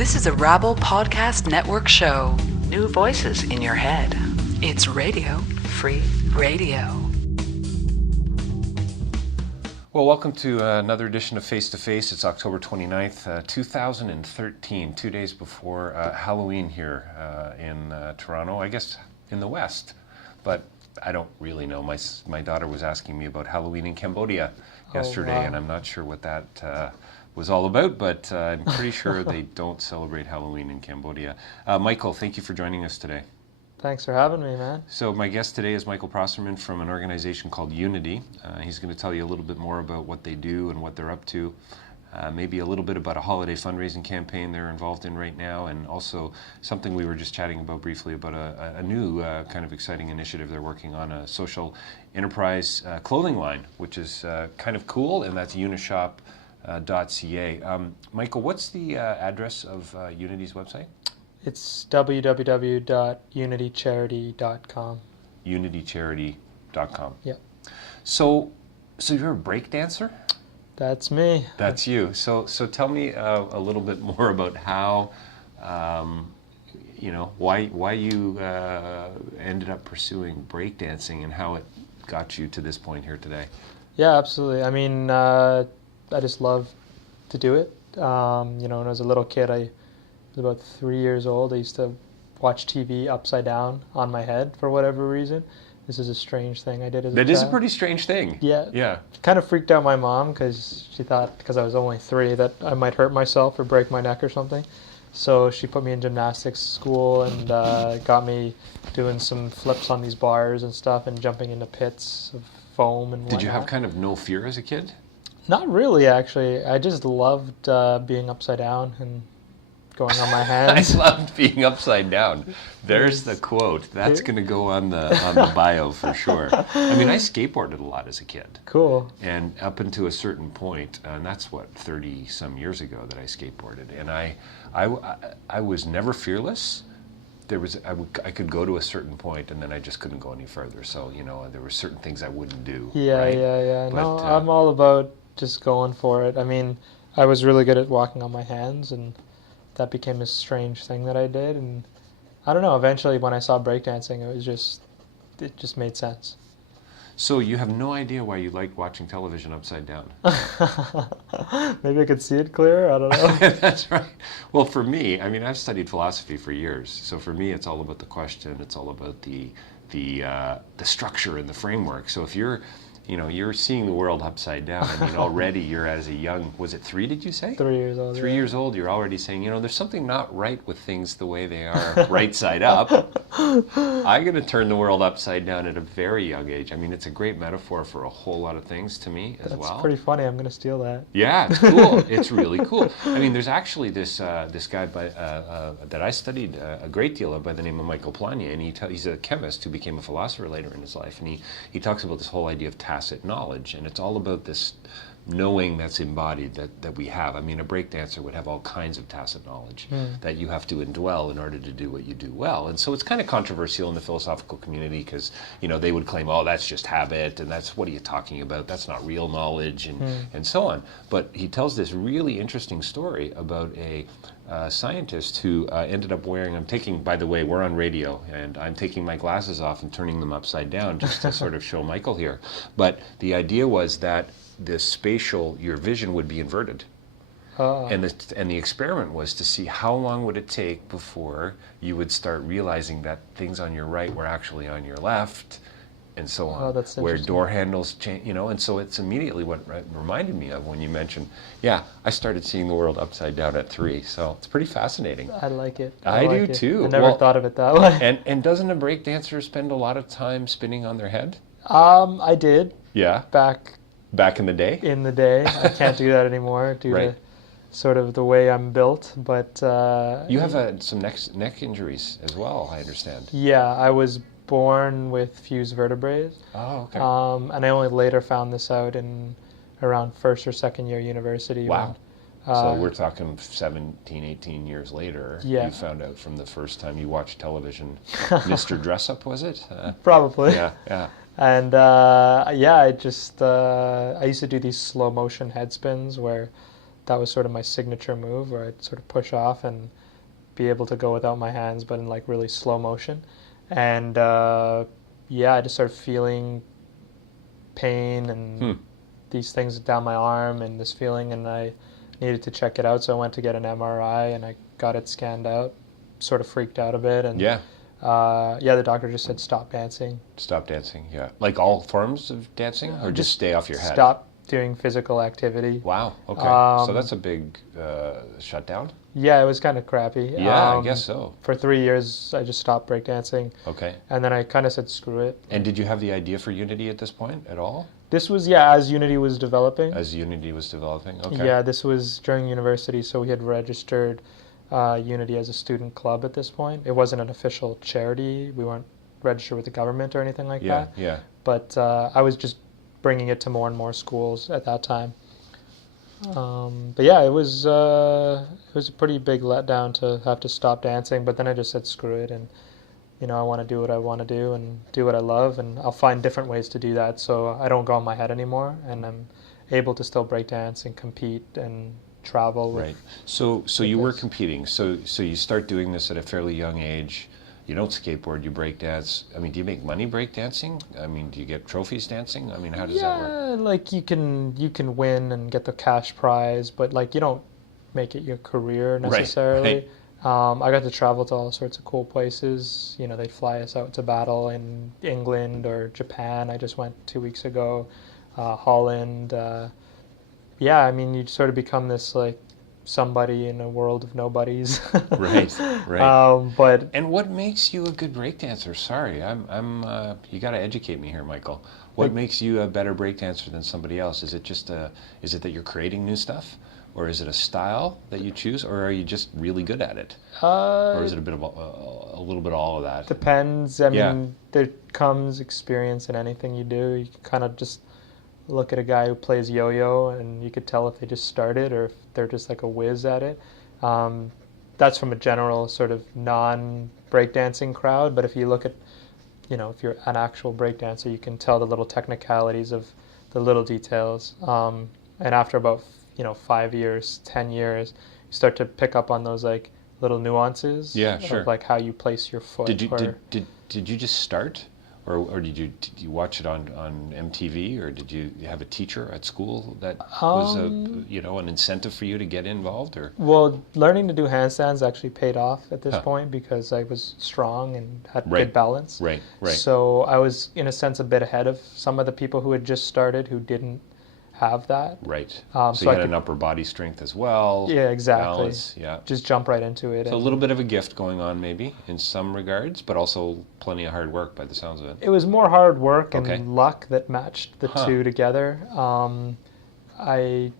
This is a Rabble Podcast Network show. New voices in your head. It's Radio Free Radio. Well, welcome to another edition of Face to Face. It's October 29th, 2013, 2 days before Halloween here in Toronto, I guess in the West. But I don't really know. My daughter was asking me about Halloween in Cambodia yesterday, wow. And I'm not sure what that was all about, but I'm pretty sure they don't celebrate Halloween in Cambodia. Michael, thank you for joining us today. Thanks for having me, man. So my guest today is Michael Prosserman from an organization called Unity. He's going to tell you a little bit more about what they do and what they're up to. Maybe a little bit about a holiday fundraising campaign they're involved in right now, and also something we were just chatting about briefly about a new kind of exciting initiative they're working on, a social enterprise clothing line, which is kind of cool, and that's unishop.ca. Michael, what's the address of Unity's website? It's www.unitycharity.com. Unitycharity.com. Yeah. So you're a break dancer? That's me. That's you. So tell me a little bit more about how, why you ended up pursuing breakdancing and how it got you to this point here today. Yeah, absolutely. I mean, I just love to do it. When I was a little kid, I was about 3 years old. I used to watch TV upside down on my head for whatever reason. This is a strange thing I did as a child. That is a pretty strange thing. Yeah. Kind of freaked out my mom because she thought, because I was only 3, that I might hurt myself or break my neck or something. So she put me in gymnastics school and got me doing some flips on these bars and stuff and jumping into pits of foam and whatnot. Did you have kind of no fear as a kid? Not really, actually. I just loved being upside down and going on my hands. I loved being upside down. There's the quote. That's going to go on the bio for sure. I mean, I skateboarded a lot as a kid. Cool. And up until a certain point, and that's what 30 some years ago that I skateboarded. And I was never fearless. I could go to a certain point, and then I just couldn't go any further. So there were certain things I wouldn't do. Yeah, right? yeah. But, no, I'm all about just going for it. I mean, I was really good at walking on my hands, and that became a strange thing that I did. And I don't know, eventually when I saw breakdancing, it just made sense. So you have no idea why you like watching television upside down. Maybe I could see it clearer, I don't know. That's right. Well, for me, I mean, I've studied philosophy for years. So for me, it's all about the question. It's all about the structure and the framework. So if you're seeing the world upside down. I mean, already you're as a young, was it 3, did you say? 3 years old. 3 years old, you're already saying, there's something not right with things the way they are right side up. I'm going to turn the world upside down at a very young age. I mean, it's a great metaphor for a whole lot of things to me as well. That's pretty funny. I'm going to steal that. Yeah, it's cool. It's really cool. I mean, there's actually this guy that I studied a great deal of by the name of Michael Polanyi, and he's a chemist who became a philosopher later in his life, and he talks about this whole idea of tacit knowledge, and it's all about this knowing that's embodied that we have. I mean, a breakdancer would have all kinds of tacit knowledge that you have to indwell in order to do what you do well. And so it's kind of controversial in the philosophical community because, they would claim, oh, that's just habit, and what are you talking about? That's not real knowledge, and so on. But he tells this really interesting story about a scientist who ended up by the way, we're on radio, and I'm taking my glasses off and turning them upside down just to sort of show Michael here. But the idea was that your vision would be inverted. And the experiment was to see how long would it take before you would start realizing that things on your right were actually on your left, and so on. Oh, that's where door handles change, and so it's immediately what reminded me of when you mentioned, I started seeing the world upside down at 3, so it's pretty fascinating. I like it. I like do it. too. I never thought of it that way. And doesn't a break dancer spend a lot of time spinning on their head? I did. Yeah. Back in the day? In the day. I can't do that anymore due to sort of the way I'm built, but... you have some neck injuries as well, I understand. Yeah, I was born with fused vertebrae. Oh, okay. And I only later found this out in around first or second year university. Wow. So we're talking 17, 18 years later. Yeah. You found out from the first time you watched television. Mr. Dress-Up, was it? Probably. Yeah. And I used to do these slow motion head spins where that was sort of my signature move, where I'd sort of push off and be able to go without my hands, but in like really slow motion. And yeah, I just started feeling pain and these things down my arm and this feeling, and I needed to check it out. So I went to get an MRI and I got it scanned out, sort of freaked out a bit. And Yeah. the doctor just said, stop dancing. Stop dancing, yeah. Like all forms of dancing, or just stay off your head? Stop doing physical activity. Wow, okay. So that's a big shutdown? Yeah, it was kind of crappy. Yeah, I guess so. For 3 years, I just stopped breakdancing. Okay. And then I kind of said, screw it. And did you have the idea for Unity at this point at all? This was, as Unity was developing. As Unity was developing, okay. Yeah, this was during university, so we had registered Unity as a student club at this point. It wasn't an official charity. We weren't registered with the government or anything like that. Yeah. But I was just bringing it to more and more schools at that time. But yeah, it was a pretty big letdown to have to stop dancing. But then I just said screw it, and I want to do what I want to do and do what I love, and I'll find different ways to do that. So I don't go on my head anymore, and I'm able to still break dance and compete and travel. Right. So you were competing. So you start doing this at a fairly young age. You don't skateboard, you break dance. I mean, do you make money break dancing? I mean, do you get trophies dancing? I mean, how does that work? Yeah, like you can win and get the cash prize, but like you don't make it your career necessarily. Right. I got to travel to all sorts of cool places. They fly us out to battle in England or Japan. I just went 2 weeks ago. Holland. Yeah, I mean, you sort of become this like somebody in a world of nobodies. Right. But and what makes you a good breakdancer? Sorry, I'm you got to educate me here, Michael. What makes you a better breakdancer than somebody else? Is it just is it that you're creating new stuff, or is it a style that you choose, or are you just really good at it, or is it a little bit of all of that? Depends. I mean, there comes experience in anything you do. You can kind of just look at a guy who plays yo-yo and you could tell if they just started or if they're just like a whiz at it. That's from a general sort of non-breakdancing crowd, but if you look at, if you're an actual breakdancer, you can tell the little technicalities of the little details. And after about 5 years, 10 years, you start to pick up on those like little nuances of like how you place your foot. Did you just start? Or did you watch it on MTV, or did you have a teacher at school that was an incentive for you to get involved? Or well, learning to do handstands actually paid off at this point because I was strong and had good balance. Right. So I was in a sense a bit ahead of some of the people who had just started who didn't have that. Right. So you had an upper body strength as well. Yeah, exactly. Balance, yeah. Just jump right into it. So a little bit of a gift going on maybe in some regards, but also plenty of hard work by the sounds of it. It was more hard work and luck that matched the two together. I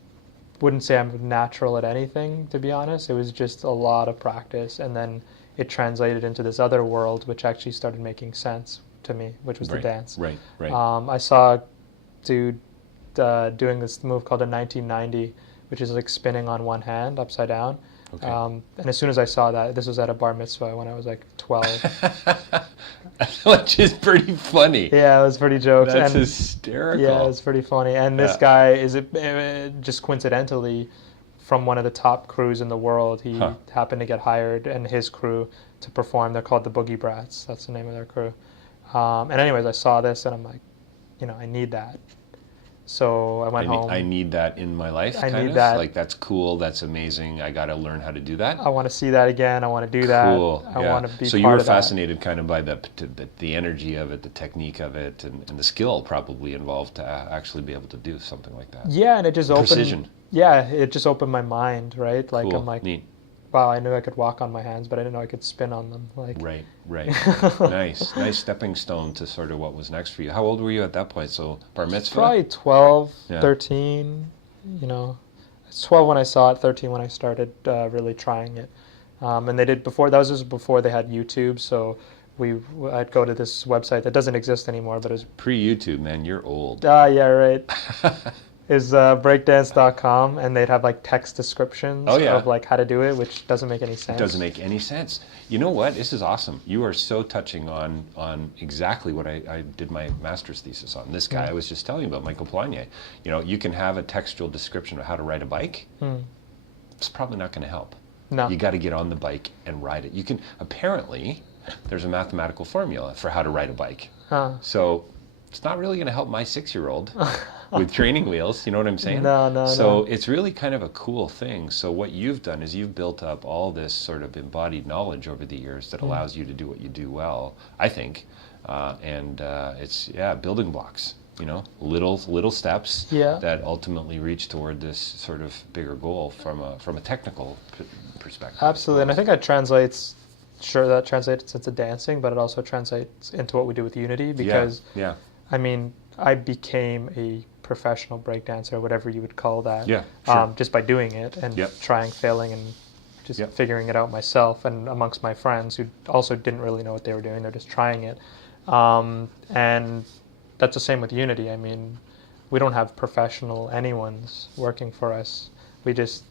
wouldn't say I'm natural at anything, to be honest. It was just a lot of practice, and then it translated into this other world which actually started making sense to me, which was the dance. Right. I saw a dude doing this move called a 1990, which is like spinning on one hand upside down. Okay. And as soon as I saw that, this was at a bar mitzvah when I was like 12. Which is pretty funny. Yeah, it was pretty jokes. That's hysterical. Yeah, it was pretty funny. And this guy is just coincidentally from one of the top crews in the world. He happened to get hired and his crew to perform. They're called the Boogie Brats. That's the name of their crew. And anyways, I saw this and I'm like, I need that. So I went home. I need that in my life. I need that. Like, that's cool. That's amazing. I got to learn how to do that. I want to see that again. I want to do that. Cool. I want to be so part you were of that. fascinated kind of by the energy of it, the technique of it, and the skill probably involved to actually be able to do something like that. Yeah, and it just opened. Precision. Yeah, it just opened my mind, right? Like, cool. I'm like, neat. Wow, I knew I could walk on my hands, but I didn't know I could spin on them. Like, right. Nice stepping stone to sort of what was next for you. How old were you at that point? So bar mitzvah? Probably 12, 13. It's 12 when I saw it, 13 when I started really trying it. And they did before. That was just before they had YouTube. So I'd go to this website that doesn't exist anymore, but it was pre-YouTube. Man, you're old. Yeah, right. is breakdance.com, and they'd have like text descriptions yeah. of like how to do it, which doesn't make any sense. It doesn't make any sense. You know what? This is awesome. You are so touching on exactly what I did my master's thesis on. This guy I was just telling you about, Michael Poignet. You know, you can have a textual description of how to ride a bike. It's probably not going to help. No. You got to get on the bike and ride it. You can, apparently, there's a mathematical formula for how to ride a bike. So it's not really going to help my 6-year-old with training wheels, you know what I'm saying? No. So it's really kind of a cool thing. So what you've done is you've built up all this sort of embodied knowledge over the years that allows you to do what you do well, I think. It's building blocks, you know, little steps that ultimately reach toward this sort of bigger goal from a technical perspective. Absolutely, and I think that translates into dancing, but it also translates into what we do with Unity, because I mean, I became a professional breakdancer, whatever you would call that, just by doing it and trying, failing, and just figuring it out myself and amongst my friends who also didn't really know what they were doing. They're just trying it. And that's the same with Unity. I mean, we don't have professional anyone's working for us. We just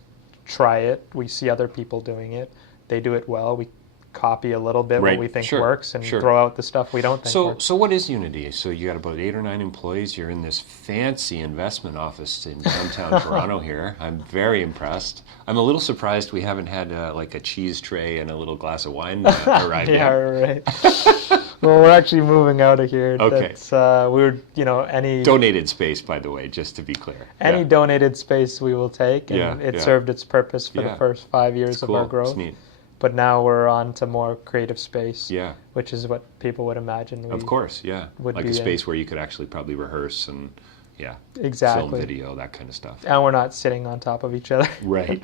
try it. We see other people doing it. They do it well. We copy a little bit what we think works and throw out the stuff we don't think works. So what is Unity? So you got about 8 or 9 employees. You're in this fancy investment office in downtown Toronto here. I'm very impressed. I'm a little surprised we haven't had like a cheese tray and a little glass of wine arrive yet. Right. Well, we're actually moving out of here. Okay. That's, any... Donated space, by the way, just to be clear. Any donated space we will take, and it served its purpose for the first 5 years of our growth. It's neat. But now we're on to more creative space, Yeah. which is what people would imagine. Of course, yeah. Would like be a space where you could actually probably rehearse and, exactly. film video, that kind of stuff. And we're not sitting on top of each other. Right,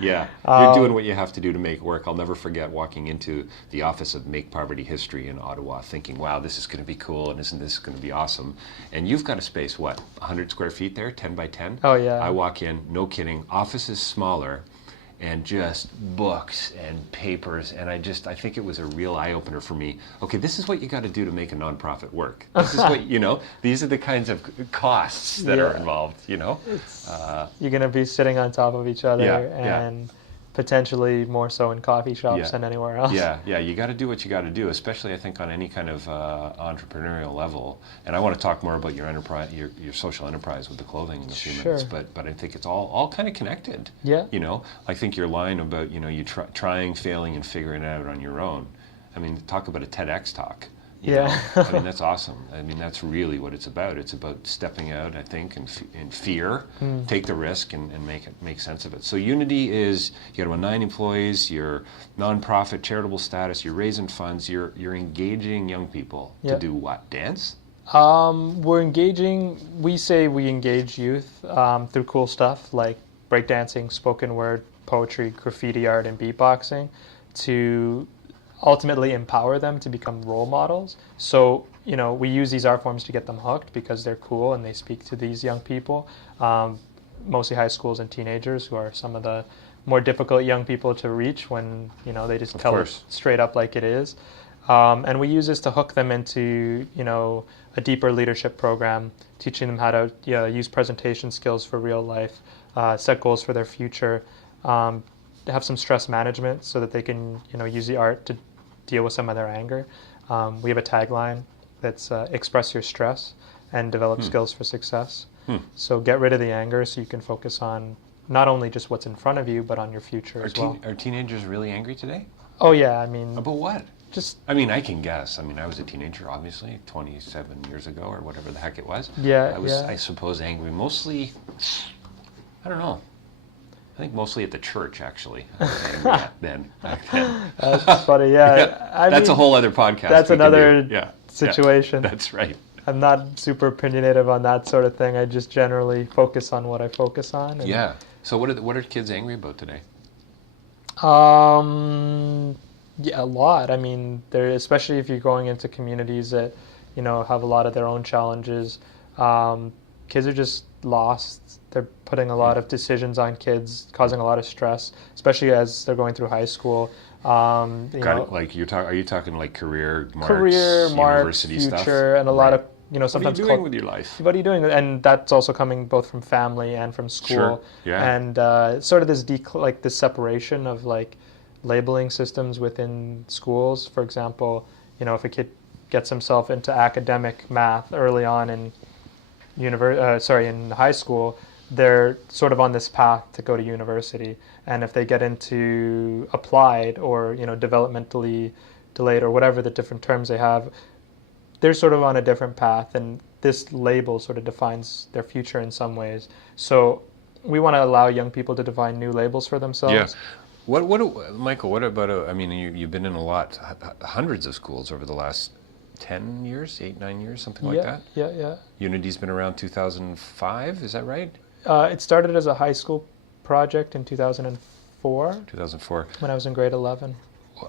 yeah. You're doing what you have to do to make it work. I'll never forget walking into the office of Make Poverty History in Ottawa thinking, wow, this is going to be cool, and isn't this going to be awesome? And you've got a space, 100 square feet there, 10 by 10? Oh, yeah. I walk in, no kidding, office is smaller, and just books and papers, and I think it was a real eye-opener for me. Okay, this is what you got to do to make a nonprofit work. This is what, these are the kinds of costs that are involved, You're going to be sitting on top of each other, and potentially more so in coffee shops than anywhere else. Yeah, you got to do what you got to do, especially I think on any kind of entrepreneurial level. And I want to talk more about your enterprise, your social enterprise with the clothing in a few minutes. But I think it's all kind of connected. Yeah. I think your line about you trying, failing, and figuring it out on your own. I mean, talk about a TEDx talk. You know? I mean, that's awesome. I mean, that's really what it's about. It's about stepping out, I think, in fear, take the risk, and make sense of it. So Unity is, you got about 9 employees, you're nonprofit, charitable status, you're raising funds, you're engaging young people to do what? Dance? We're engaging, we say we engage youth through cool stuff like breakdancing, spoken word, poetry, graffiti art, and beatboxing to ultimately empower them to become role models. So, we use these art forms to get them hooked because they're cool and they speak to these young people, mostly high schools and teenagers who are some of the more difficult young people to reach when, they just tell it straight up like it is. And we use this to hook them into, a deeper leadership program, teaching them how to use presentation skills for real life, set goals for their future, have some stress management so that they can, use the art to deal with some of their anger. We have a tagline that's express your stress and develop skills for success. So get rid of the anger so you can focus on not only just what's in front of you, but on your future as well. Are teenagers really angry today? Oh, yeah. I mean... About what? I can guess. I mean, I was a teenager, obviously, 27 years ago or whatever the heck it was. Yeah, I suppose, angry mostly, I don't know. I think mostly at the church, actually. I was angry back then. That's funny, yeah. That's a whole other podcast. That's another situation. That's right. I'm not super opinionated on that sort of thing. I just generally focus on what I focus on. So what are kids angry about today? Yeah, a lot. I mean, especially if you're going into communities that, have a lot of their own challenges. Kids are just lost. They're putting a lot of decisions on kids, causing a lot of stress, especially as they're going through high school. Like are you talking like career marks, university future, stuff? And a lot of sometimes what are you doing with your life? what are you doing? And that's also coming both from family and from school. Sure. Yeah. And sort of this separation of like labeling systems within schools. For example, if a kid gets himself into academic math early on in in high school, they're sort of on this path to go to university. And if they get into applied or developmentally delayed or whatever the different terms they have, they're sort of on a different path, and this label sort of defines their future in some ways. So we want to allow young people to define new labels for themselves. Yeah. Michael, what about, you've been in a lot, hundreds of schools over the last 10 years, 8, 9 years, something like that? Yeah. Unity's been around 2005, is that right? It started as a high school project in 2004. 2004. When I was in grade 11.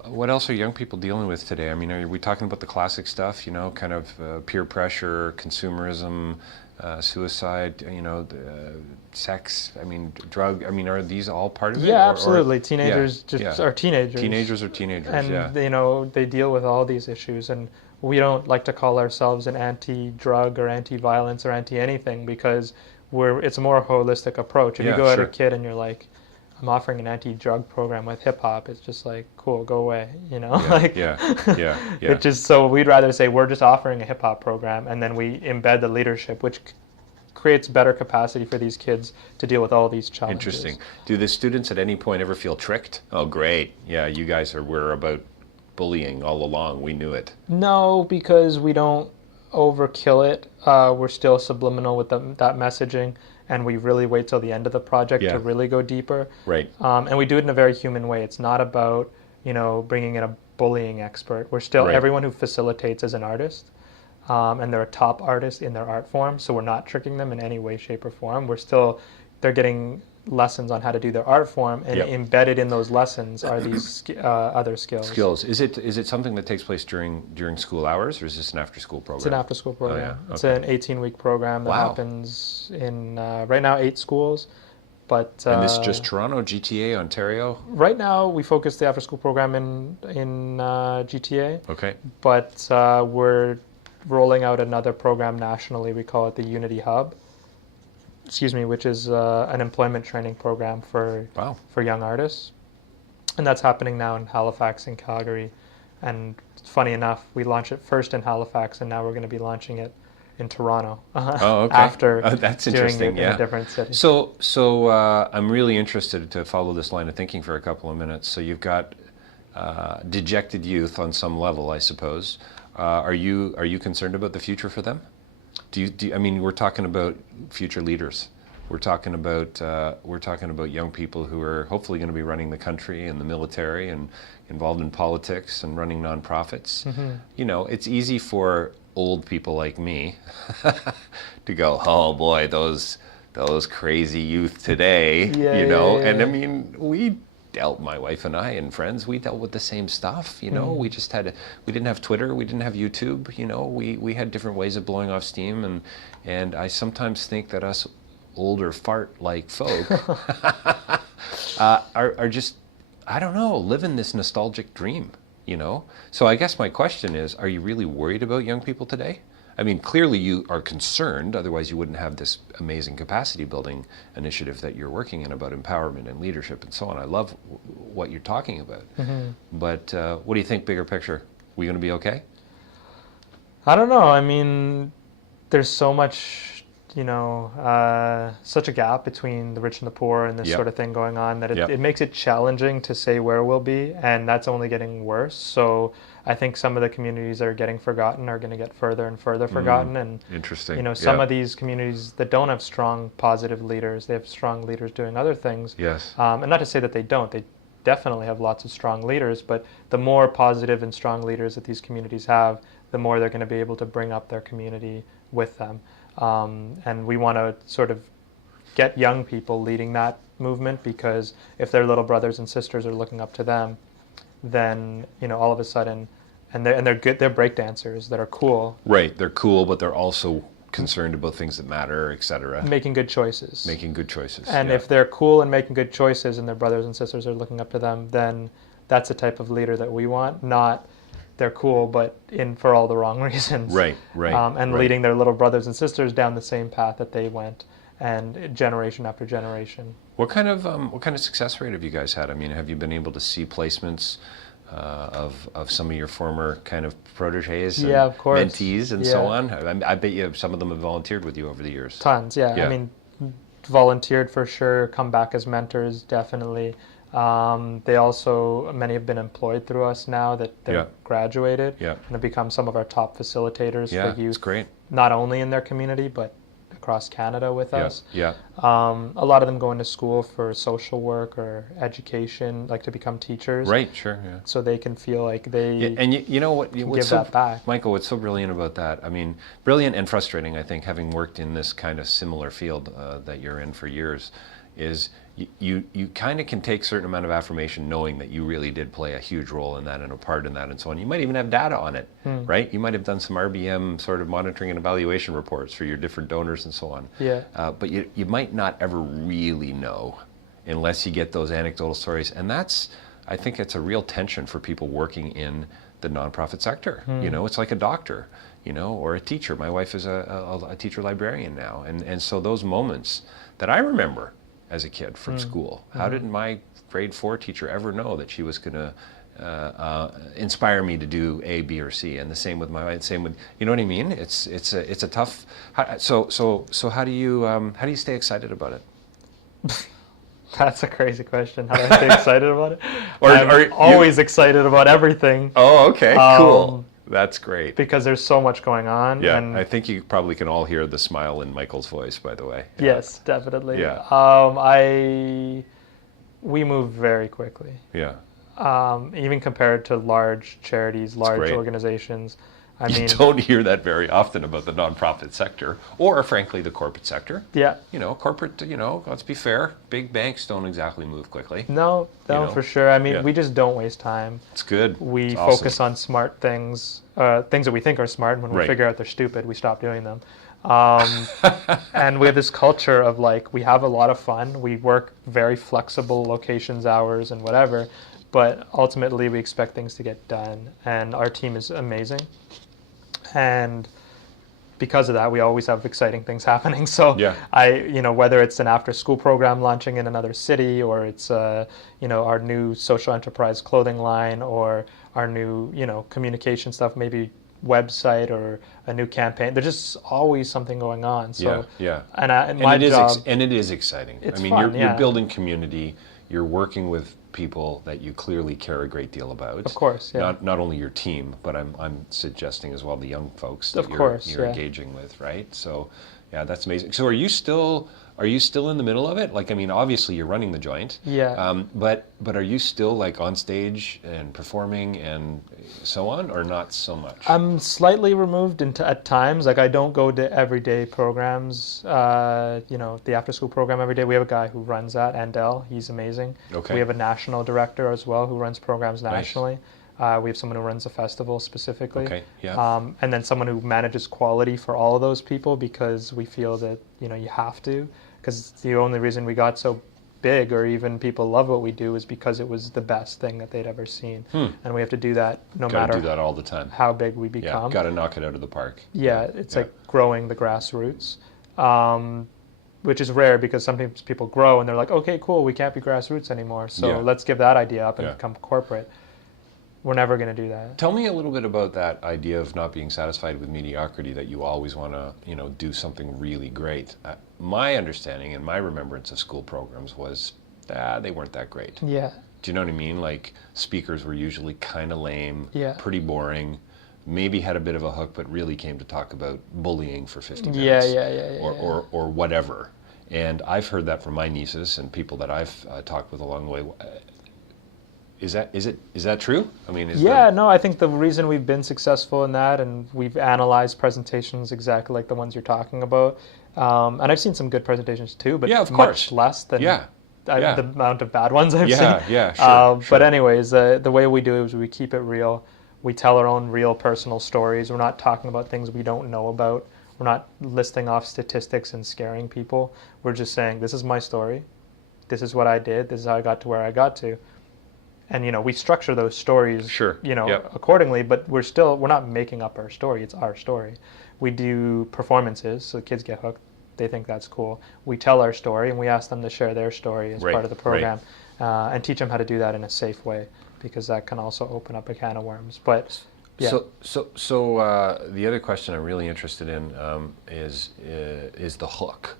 What else are young people dealing with today? I mean, are we talking about the classic stuff, kind of peer pressure, consumerism, suicide, sex, drug, are these all part of it? Yeah, absolutely. Teenagers are teenagers. Teenagers are teenagers, and, they deal with all these issues. And we don't like to call ourselves an anti-drug or anti-violence or anti-anything, because it's a more holistic approach. If you go at a kid and you're like, I'm offering an anti-drug program with hip-hop, it's just like, cool, go away, Yeah. It's just, so we'd rather say we're just offering a hip-hop program, and then we embed the leadership, which creates better capacity for these kids to deal with all these challenges. Interesting. Do the students at any point ever feel tricked? Oh, great. Yeah, you guys were about bullying all along. We knew it. No, because we don't overkill it. We're still subliminal with that messaging. And we really wait till the end of the project to really go deeper. Right. And we do it in a very human way. It's not about, bringing in a bullying expert. We're still, everyone who facilitates is an artist. And they're a top artist in their art form. So we're not tricking them in any way, shape, or form. They're getting lessons on how to do their art form, and embedded in those lessons are these other skills. Is it something that takes place during school hours, or is this an after-school program? It's an after-school program. Oh, yeah. It's an 18-week program that happens in right now 8 schools. But and this is just Toronto, GTA, Ontario? Right now we focus the after-school program in GTA. Okay. But we're rolling out another program nationally. We call it the Unity Hub. Which is an employment training program for young artists. And that's happening now in Halifax and Calgary. And funny enough, we launched it first in Halifax, and now we're going to be launching it in Toronto after that's doing interesting. it in a different city. So I'm really interested to follow this line of thinking for a couple of minutes. So you've got dejected youth on some level, I suppose. Are you concerned about the future for them? We're talking about future leaders. We're talking about young people who are hopefully going to be running the country and the military and involved in politics and running nonprofits. Mm-hmm. It's easy for old people like me to go, oh boy, those crazy youth today. And we dealt, my wife and I and friends, we dealt with the same stuff. We didn't have Twitter, we didn't have YouTube. We had different ways of blowing off steam, and I sometimes think that us older fart-like folk are just, I don't know, living this nostalgic dream. So I guess my question is, are you really worried about young people today? Clearly you are concerned, otherwise you wouldn't have this amazing capacity building initiative that you're working in about empowerment and leadership and so on. I love what you're talking about. Mm-hmm. But what do you think, bigger picture? We going to be okay? I don't know. There's so much, such a gap between the rich and the poor and this sort of thing going on that it makes it challenging to say where we'll be, and that's only getting worse. So I think some of the communities that are getting forgotten are going to get further and further forgotten. And interesting. Some of these communities that don't have strong, positive leaders, they have strong leaders doing other things. Yes. And not to say that they don't. They definitely have lots of strong leaders, but the more positive and strong leaders that these communities have, the more they're going to be able to bring up their community with them. And we want to sort of get young people leading that movement, because if their little brothers and sisters are looking up to them, then all of a sudden, and they're good, they're breakdancers that are cool. Right, they're cool, but they're also concerned about things that matter, etc. Making good choices. And if they're cool and making good choices, and their brothers and sisters are looking up to them, then that's the type of leader that we want. Not they're cool, but for all the wrong reasons. Right, right. And right. leading their little brothers and sisters down the same path that they went, and generation after generation. What kind of success rate have you guys had? I mean, have you been able to see placements of some of your former kind of proteges and of course. mentees and so on? I bet you some of them have volunteered with you over the years. Tons, yeah. I mean, volunteered for sure, come back as mentors, definitely. They also, many have been employed through us now that they're graduated and have become some of our top facilitators for youth. It's great. Not only in their community, but across Canada with us. Yeah. A lot of them go into school for social work or education, like to become teachers. Right, sure, yeah. So they can feel like they and you know what? give that back. Michael, what's so brilliant about that? I mean, brilliant and frustrating, I think, having worked in this kind of similar field that you're in for years, is you kind of can take a certain amount of affirmation knowing that you really did play a huge role in that and a part in that and so on. You might even have data on it, right? You might have done some RBM sort of monitoring and evaluation reports for your different donors and so on. Yeah. But you might not ever really know unless you get those anecdotal stories. And I think it's a real tension for people working in the nonprofit sector. You know, it's like a doctor, you know, or a teacher. My wife is a teacher librarian now. And so those moments that I remember as a kid from school. How did my grade 4 teacher ever know that she was going to inspire me to do A, B, or C? And the same with you know what I mean? It's a tough. So how do you stay excited about it? That's a crazy question. How do I stay excited about it? I'm always excited about everything. Oh, okay, cool. That's great. Because there's so much going on. Yeah, and I think you probably can all hear the smile in Michael's voice, by the way. Yes, definitely. Yeah. We move very quickly. Yeah. Even compared to large charities, large organizations. I mean, you don't hear that very often about the nonprofit sector, or frankly, the corporate sector. Yeah. You know, corporate, let's be fair, big banks don't exactly move quickly. No, for sure. I mean, we just don't waste time. It's good. We it's focus awesome. on smart things, things that we think are smart. When we figure out they're stupid, we stop doing them. And we have this culture of we have a lot of fun. We work very flexible locations, hours, and whatever. But ultimately, we expect things to get done. And our team is amazing. And because of that, we always have exciting things happening. So whether it's an after-school program launching in another city, or it's our new social enterprise clothing line, or our new communication stuff, maybe website or a new campaign. There's just always something going on. So and my job, it is exciting. It's fun, you're building community. You're working with people that you clearly care a great deal about. Of course, yeah. Not only your team, but I'm suggesting as well the young folks that you're engaging with, right? So, yeah, that's amazing. So, are you still in the middle of it? Obviously you're running the joint. Yeah. But are you still on stage and performing and so on, or not so much? I'm slightly removed at times. I don't go to everyday programs. The after-school program every day. We have a guy who runs that, Andel. He's amazing. Okay. We have a national director as well who runs programs nationally. Nice. We have someone who runs the festival specifically. Okay. Yeah. And then someone who manages quality for all of those people, because we feel that you have to. Because the only reason we got so big, or even people love what we do, is because it was the best thing that they'd ever seen. And we have to do that Gotta do that all the time. how big we become. Yeah, got to knock it out of the park. Yeah, it's like growing the grassroots, which is rare, because sometimes people grow and they're like, okay, cool, we can't be grassroots anymore, so let's give that idea up and become corporate. We're never going to do that. Tell me a little bit about that idea of not being satisfied with mediocrity, that you always want to, do something really great. My understanding and my remembrance of school programs was they weren't that great. Yeah. Do you know what I mean? Speakers were usually kind of lame, pretty boring, maybe had a bit of a hook, but really came to talk about bullying for 50 minutes. Or whatever. And I've heard that from my nieces and people that I've talked with along the way. Is that true? No, I think the reason we've been successful in that, and we've analyzed presentations exactly like the ones you're talking about, and I've seen some good presentations too, but much less than the amount of bad ones I've seen. Yeah, sure. But anyways, the way we do it is we keep it real. We tell our own real personal stories. We're not talking about things we don't know about. We're not listing off statistics and scaring people. We're just saying, this is my story. This is what I did. This is how I got to where I got to. and we structure those stories, Sure. Yep. accordingly. But we're not making up our story. It's our story. We do performances, so kids get hooked. They think that's cool. We tell our story, and we ask them to share their story as Right, part of the program, and teach them how to do that in a safe way, because that can also open up a can of worms. But yeah. So the other question I'm really interested in is the hook.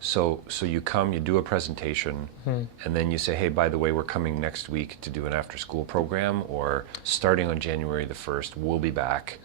So you come, you do a presentation, and then you say, hey, by the way, we're coming next week to do an after-school program, or starting on January the 1st, we'll be back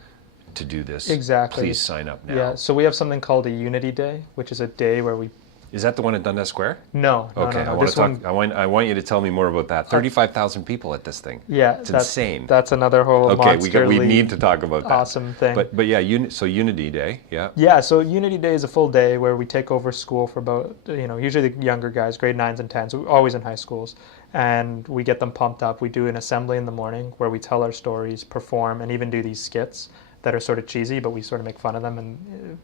to do this. Exactly. Please sign up now. Yeah, so we have something called a Unity Day, which is a day where we... Is that the one at Dundas Square? No. Okay, No. I want you to tell me more about that. 35,000 people at this thing. Yeah, it's insane. That's another whole we need to talk about that. Awesome thing. But yeah, so Unity Day, yeah. Yeah, so Unity Day is a full day where we take over school for about, usually the younger guys, grade 9s and 10s, so always in high schools, and we get them pumped up. We do an assembly in the morning where we tell our stories, perform, and even do these skits that are sort of cheesy, but we sort of make fun of them and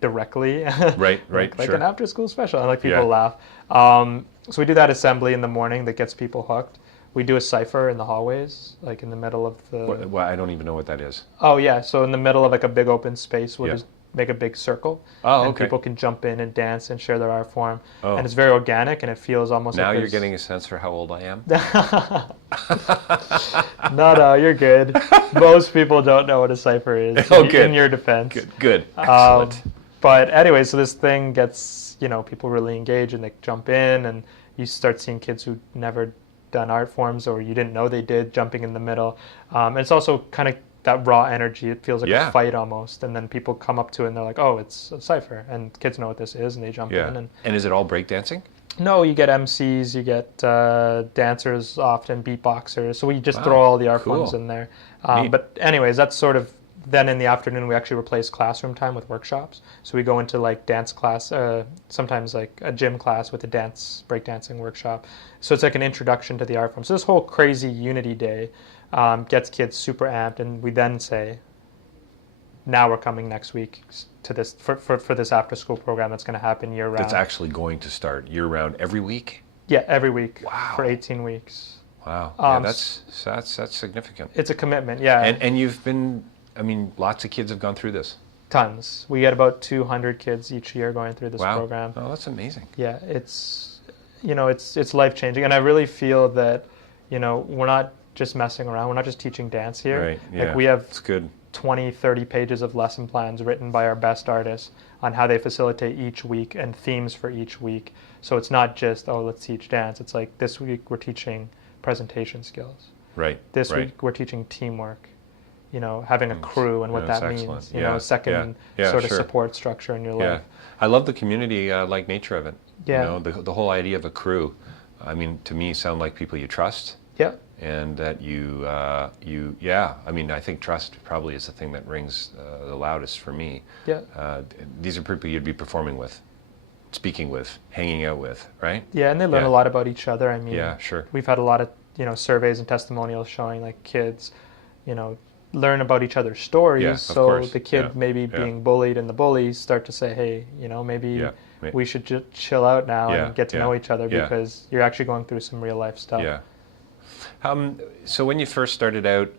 directly, right, like sure. an after-school special, and people laugh. So we do that assembly in the morning that gets people hooked. We do a cipher in the hallways, like in the middle of the... Well, I don't even know what that is. Oh yeah, so in the middle of a big open space, we'll just make a big circle, and people can jump in and dance and share their art form, and it's very organic, and it feels almost now like you're getting a sense for how old I am. No, you're good. Most people don't know what a cipher is. In your defense. Good. Excellent. But anyway, so this thing gets people really engaged, and they jump in, and you start seeing kids who never done art forms or you didn't know they did jumping in the middle. And it's also kind of that raw energy. It feels like a fight almost, and then people come up to it and they're like, oh, it's a cipher, and kids know what this is, and they jump in. And is it all breakdancing? No, you get MCs, you get dancers, often beatboxers, so we just throw all the art forms in there. But anyways, that's sort of, then in the afternoon we actually replace classroom time with workshops, so we go into dance class, sometimes a gym class with a breakdancing workshop, so it's like an introduction to the art form. So this whole crazy Unity Day gets kids super amped, and we then say, now we're coming next week to this for this after school program that's going to happen year round. That's actually going to start year round every week? Yeah, every week. Wow. For 18 weeks. Wow. Yeah, that's significant. It's a commitment, yeah. And you've been, lots of kids have gone through this. Tons. We get about 200 kids each year going through this program. Oh, that's amazing. Yeah, it's life changing, and I really feel that we're not just messing around. We're not just teaching dance here. Right. Yeah. We have it's good. 20, 30 pages of lesson plans written by our best artists on how they facilitate each week and themes for each week. So it's not just, let's teach dance. It's like this week we're teaching presentation skills. Right. This week we're teaching teamwork. Having a crew and what that means. A second sort of support structure in your life. I love the community-like nature of it. Yeah. The whole idea of a crew, to me, sound like people you trust. Yeah. And that I think trust probably is the thing that rings the loudest for me. Yeah. These are people you'd be performing with, speaking with, hanging out with, right? Yeah, and they learn a lot about each other. Yeah, sure. We've had a lot of, surveys and testimonials showing kids, learn about each other's stories. Yeah, so course. The kid maybe being bullied and the bullies start to say, hey, maybe we should just chill out now and get to know each other because you're actually going through some real life stuff. Yeah. So when you first started out,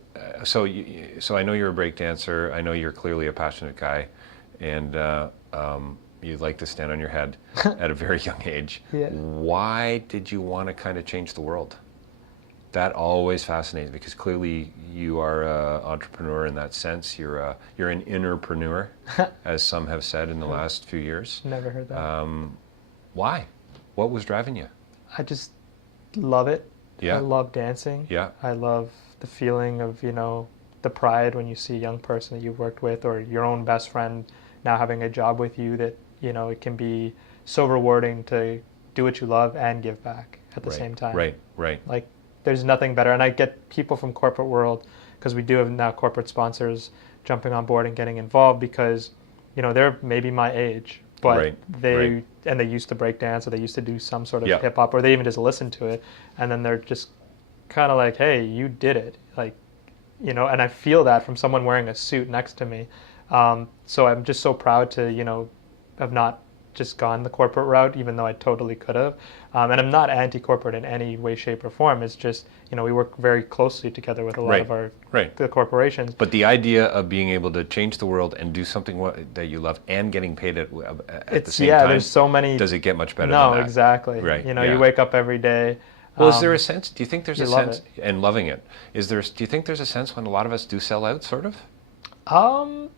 so I know you're a break dancer. I know you're clearly a passionate guy, and you like to stand on your head at a very young age. Yeah. Why did you want to kind of change the world? That always fascinates me because clearly you are an entrepreneur in that sense. You're an innerpreneur, as some have said in the last few years. Never heard that. Why? What was driving you? I just love it. Yeah. I love dancing. Yeah. I love the feeling of, the pride when you see a young person that you've worked with or your own best friend now having a job with you that, it can be so rewarding to do what you love and give back at the same time. Right. There's nothing better. And I get people from corporate world, because we do have now corporate sponsors jumping on board and getting involved because, they're maybe my age, but they used to break dance or they used to do some sort of hip hop or they even just listen to it. And then they're just kind of like, hey, you did it. And I feel that from someone wearing a suit next to me. So I'm just so proud to, have not just gone the corporate route, even though I totally could have. And I'm not anti-corporate in any way, shape, or form. It's just, we work very closely together with a lot of our the corporations. But the idea of being able to change the world and do something that you love and getting paid at the same time, there's so many. Does it get much better No, than that? exactly. Right. You wake up every day. Well, is there a sense? Do you think there's a sense, it. and loving it? Do you think there's a sense when a lot of us do sell out, sort of?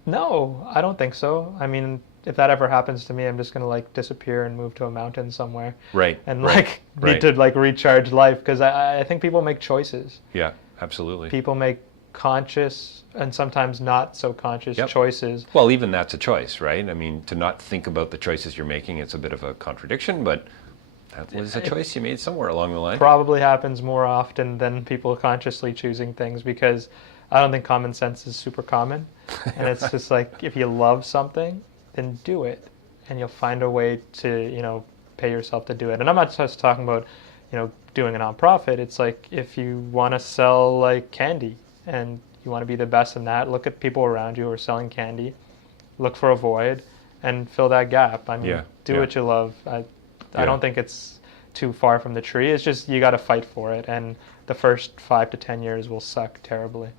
No, I don't think so. I mean, if that ever happens to me, I'm just gonna disappear and move to a mountain somewhere. Right. And need to recharge life, because I think people make choices. Yeah, absolutely. People make conscious and sometimes not so conscious choices. Well, even that's a choice, right? I mean, to not think about the choices you're making, it's a bit of a contradiction, but that was a choice you made somewhere along the line. Probably happens more often than people consciously choosing things, because I don't think common sense is super common. And it's just if you love something, then do it. And you'll find a way to, pay yourself to do it. And I'm not just talking about, doing a nonprofit. It's if you want to sell candy and you want to be the best in that, look at people around you who are selling candy, look for a void and fill that gap. I mean, do what you love. I don't think it's too far from the tree. It's just you got to fight for it, and the first 5 to 10 years will suck terribly.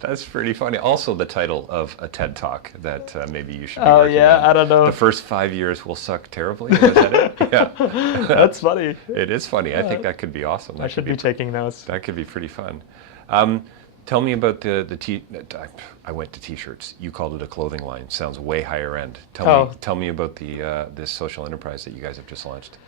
That's pretty funny. Also, the title of a TED Talk that maybe you should be Oh working yeah, on. I don't know. The first 5 years will suck terribly. Is that it? Yeah, that's funny. It is funny. I think that could be awesome. That I should be taking notes. That could be pretty fun. Tell me about I went to T-shirts. You called it a clothing line. Sounds way higher end. Tell me about this social enterprise that you guys have just launched.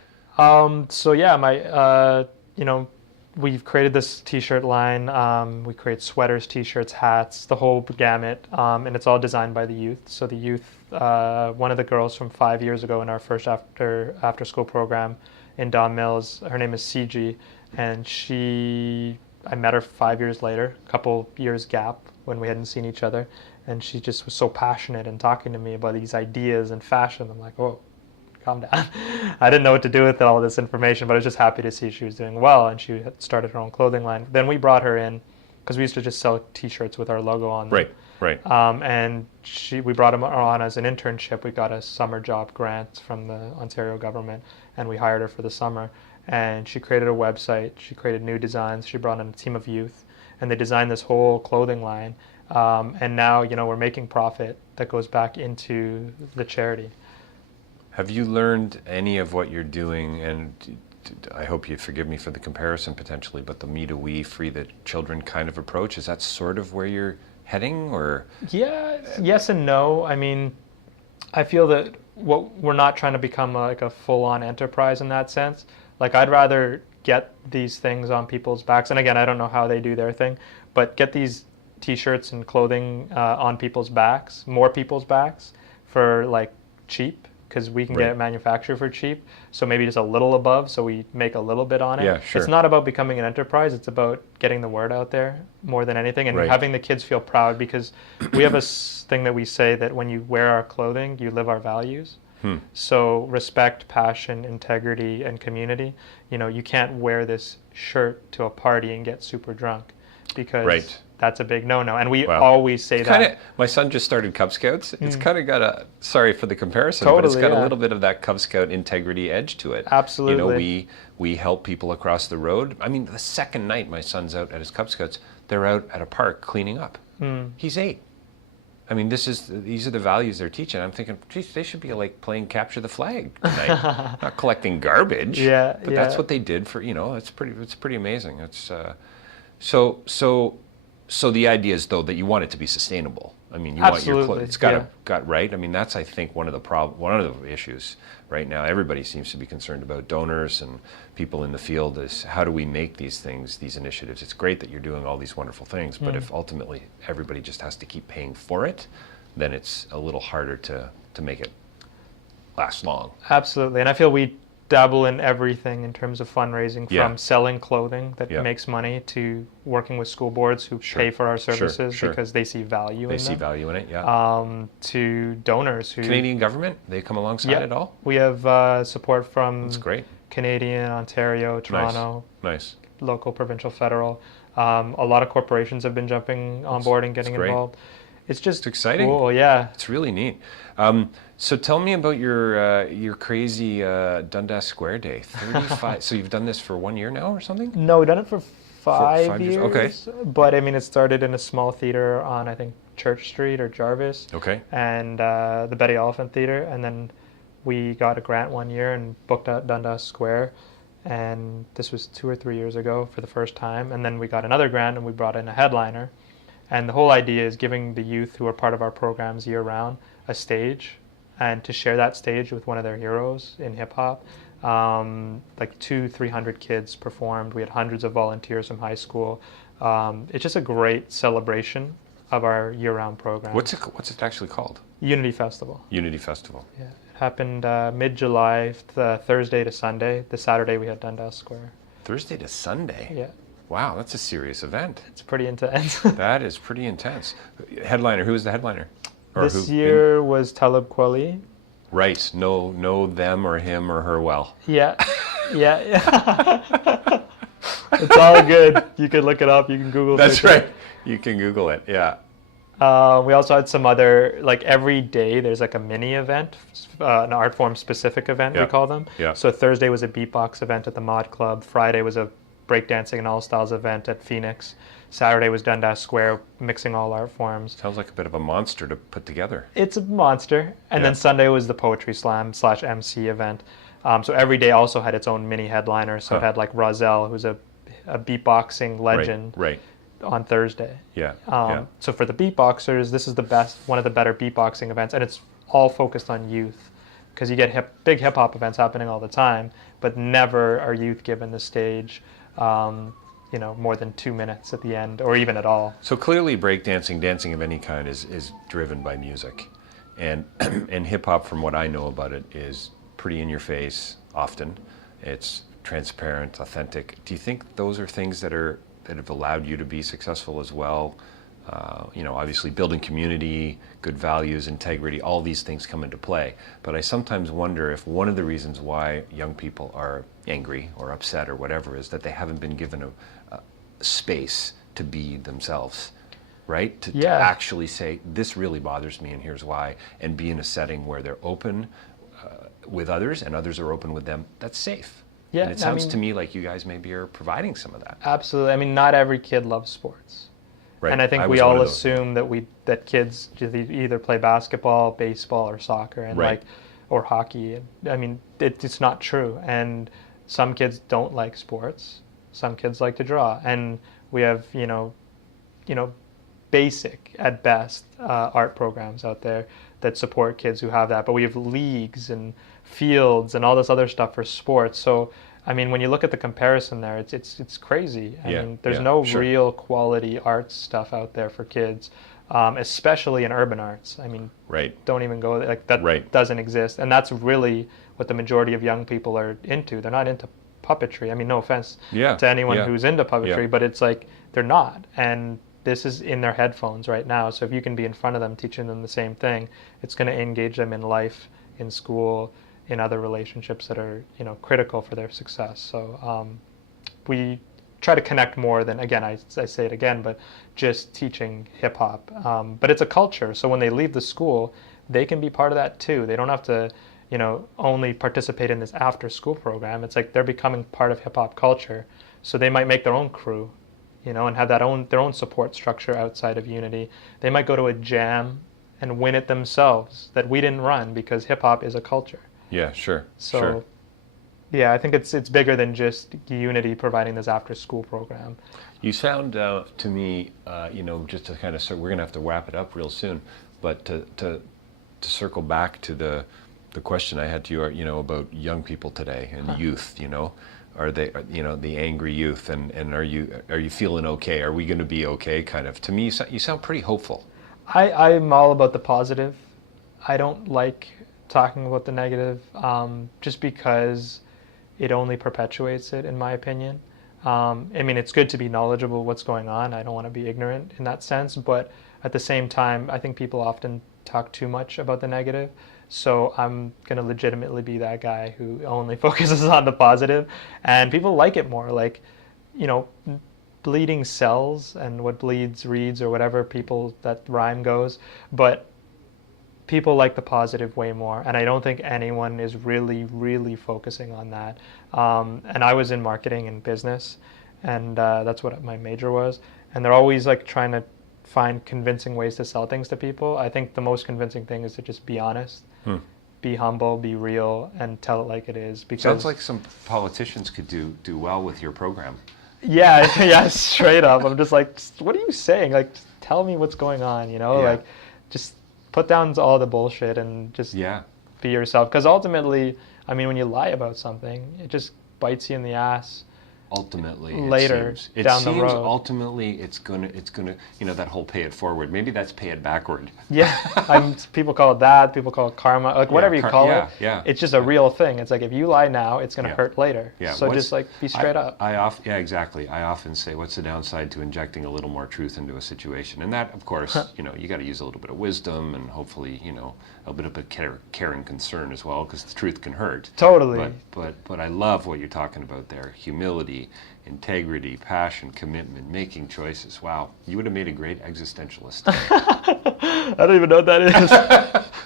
We've created this T-shirt line. We create sweaters, T-shirts, hats, the whole gamut, and it's all designed by the youth. So the youth, one of the girls from 5 years ago in our first after school program in Don Mills, her name is CG, and I met her 5 years later, a couple years gap when we hadn't seen each other, and she just was so passionate and talking to me about these ideas and fashion. I'm like, whoa, calm down. I didn't know what to do with all this information, but I was just happy to see she was doing well, and she had started her own clothing line. Then we brought her in, because we used to just sell T-shirts with our logo on them. Right. And we brought her on as an internship. We got a summer job grant from the Ontario government, and we hired her for the summer. And she created a website, she created new designs, she brought in a team of youth, and they designed this whole clothing line. And now, we're making profit that goes back into the charity. Have you learned any of what you're doing, and I hope you forgive me for the comparison potentially, but the me to we, free the children kind of approach, is that sort of where you're heading, or? Yeah, yes and no. I mean, I feel that we're not trying to become a full-on enterprise in that sense. I'd rather get these things on people's backs, and again, I don't know how they do their thing, but get these T-shirts and clothing on people's backs, more people's backs, for cheap, because we can get it manufactured for cheap. So maybe just a little above, so we make a little bit on it. Yeah, sure. It's not about becoming an enterprise. It's about getting the word out there more than anything, and having the kids feel proud, because we have a thing that we say that when you wear our clothing, you live our values. So respect, passion, integrity, and community. You can't wear this shirt to a party and get super drunk, because that's a big no-no. And we always say that. My son just started Cub Scouts. It's kind of got sorry for the comparison, but it's got a little bit of that Cub Scout integrity edge to it. Absolutely. We help people across the road. I mean, the second night my son's out at his Cub Scouts, they're out at a park cleaning up. He's 8. I mean, these are the values they're teaching. I'm thinking, geez, they should be playing capture the flag tonight, not collecting garbage. But that's what they did for, it's pretty amazing. It's so the idea is, though, that you want it to be sustainable. I mean, you want your clothes. It's got right. I mean, that's, I think, one of the issues right now. Everybody seems to be concerned about donors and people in the field is how do we make these things, these initiatives. It's great that you're doing all these wonderful things, but if ultimately everybody just has to keep paying for it, then it's a little harder to make it last long. Absolutely. And I feel we dabble in everything in terms of fundraising, from selling clothing that makes money to working with school boards who pay for our services because they see value in them. They see value in it, to donors who... Canadian government, they come alongside at all? We have support from That's great. Canadian, Ontario, Toronto, nice. Local, provincial, federal. A lot of corporations have been jumping on board and getting involved. it's just It's exciting. cool. Yeah. It's really neat. So tell me about your crazy Dundas Square Day. 35. So you've done this for 1 year now or something? No, we've done it for 5 years? years. Okay. But I mean, it started in a small theater on, I think, Church Street or Jarvis. Okay. And the Betty Elephant Theater. And then we got a grant 1 year and booked out Dundas Square. And this was 2 or 3 years ago for the first time. And then we got another grant and we brought in a headliner. And the whole idea is giving the youth who are part of our programs year round a stage and to share that stage with one of their heroes in hip hop. Like 200-300 kids performed. We had hundreds of volunteers from high school. It's just a great celebration of our year-round program. What's it actually called? Unity Festival. Unity Festival. Yeah, it happened mid-July, Thursday to Sunday. The Saturday we had Dundas Square. Thursday to Sunday? Yeah. Wow, that's a serious event. It's pretty intense. That is pretty intense. Headliner, who is the headliner? Or This year was Talib Kweli. Right, know them or him or her well. Yeah. It's all good. You can look it up. You can Google it. That's right. You can Google it, yeah. We also had some other, like every day there's like a mini event, an art form specific event, we call them. Yeah. So Thursday was a beatbox event at the Mod Club. Friday was a breakdancing and all styles event at Phoenix. Saturday was Dundas Square, mixing all art forms. Sounds like a bit of a monster to put together. It's a monster. And then Sunday was the Poetry Slam / MC event. So every day also had its own mini headliner. So it had like Rozelle, who's a beatboxing legend. Right. On Thursday. Yeah. So for the beatboxers, this is one of the better beatboxing events, and it's all focused on youth, because you get big hip hop events happening all the time, but never are youth given the stage, more than 2 minutes at the end, or even at all. So clearly, breakdancing, dancing of any kind, is driven by music, and and hip hop, from what I know about it, is pretty in your face. Often, it's transparent, authentic. Do you think those are things that have allowed you to be successful as well? Obviously building community, good values, integrity, all these things come into play. But I sometimes wonder if one of the reasons why young people are angry or upset or whatever is that they haven't been given a space to be themselves, right? To actually say, this really bothers me and here's why, and be in a setting where they're open with others and others are open with them. That's safe. Yeah, and it sounds to me like you guys maybe are providing some of that. Absolutely. I mean, not every kid loves sports. Right. And I think we all assume that kids either play basketball, baseball, or soccer, and or hockey. I mean, it's not true. And some kids don't like sports. Some kids like to draw. And we have, basic at best art programs out there that support kids who have that. But we have leagues and fields and all this other stuff for sports. So I mean, when you look at the comparison there, it's crazy. I mean, there's no real quality arts stuff out there for kids, especially in urban arts. I mean, don't even go like that. Doesn't exist, and that's really what the majority of young people are into. They're not into puppetry. I mean, no offense to anyone who's into puppetry, but it's like they're not. And this is in their headphones right now. So if you can be in front of them teaching them the same thing, it's going to engage them in life, in school, in other relationships that are critical for their success. So we try to connect more than, again, I say it again, but just teaching hip hop. But it's a culture. So when they leave the school, they can be part of that too. They don't have to only participate in this after school program. It's like they're becoming part of hip hop culture. So they might make their own crew, and have their own support structure outside of Unity. They might go to a jam and win it themselves that we didn't run, because hip hop is a culture. Yeah, sure. So, yeah, I think it's bigger than just Unity providing this after-school program. You sound to me, just to kind of, we're going to have to wrap it up real soon, but to circle back to the question I had to you, about young people today and youth, are they, the angry youth, and are you feeling okay? Are we going to be okay? Kind of. To me, you sound pretty hopeful. I'm all about the positive. I don't like talking about the negative, just because it only perpetuates it, in my opinion. I mean, it's good to be knowledgeable what's going on. I don't want to be ignorant in that sense, but at the same time, I think people often talk too much about the negative. So I'm going to legitimately be that guy who only focuses on the positive, and people like it more. Like, bleeding sells and what bleeds reads or whatever people that rhyme goes, but people like the positive way more, and I don't think anyone is really focusing on that. And I was in marketing and business, and that's what my major was, and they're always like trying to find convincing ways to sell things to people. I think the most convincing thing is to just be honest, be humble, be real, and tell it like it is. Because sounds like some politicians could do well with your program. Yeah, yeah, straight up. I'm just like, what are you saying? Like, just tell me what's going on, you know? Yeah. Like, just put down all the bullshit and just be yourself. Because ultimately, I mean, when you lie about something, it just bites you in the ass. Ultimately, later it down seems the road. Ultimately, it's gonna, you know, that whole pay it forward. Maybe that's pay it backward. Yeah, people call it that. People call it karma. Like whatever you call it. Yeah. It's just a real thing. It's like if you lie now, it's gonna hurt later. Yeah. So just like be straight up. Yeah, exactly. I often say, what's the downside to injecting a little more truth into a situation? And that, of course, you know, you got to use a little bit of wisdom and hopefully, you know, a bit of a care and concern as well, because the truth can hurt. Totally. But I love what you're talking about there: humility, integrity, passion, commitment, making choices. Wow, you would have made a great existentialist. I don't even know what that is.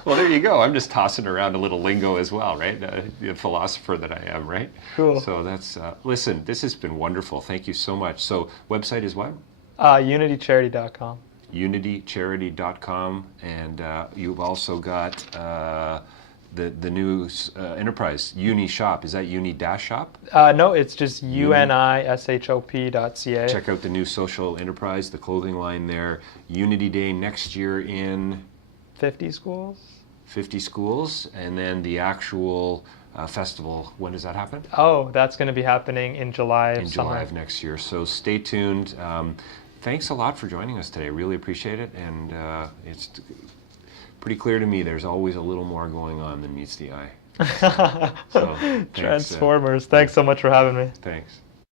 Well, there you go. I'm just tossing around a little lingo as well, right? The philosopher that I am, right? Cool. So that's, listen, this has been wonderful. Thank you so much. So website is what? UnityCharity.com. UnityCharity.com. And you've also got the new enterprise, Uni Shop. Is that Uni-Shop? No, it's just UNISHOP.ca. Check out the new social enterprise, the clothing line there. Unity Day next year in 50 schools. 50 schools, and then the actual festival, when does that happen? Oh, that's going to be happening in July of In July of next year. So stay tuned. Thanks a lot for joining us today. Really appreciate it, and it's pretty clear to me there's always a little more going on than meets the eye. So, thanks, Transformers. Thanks so much for having me. Thanks.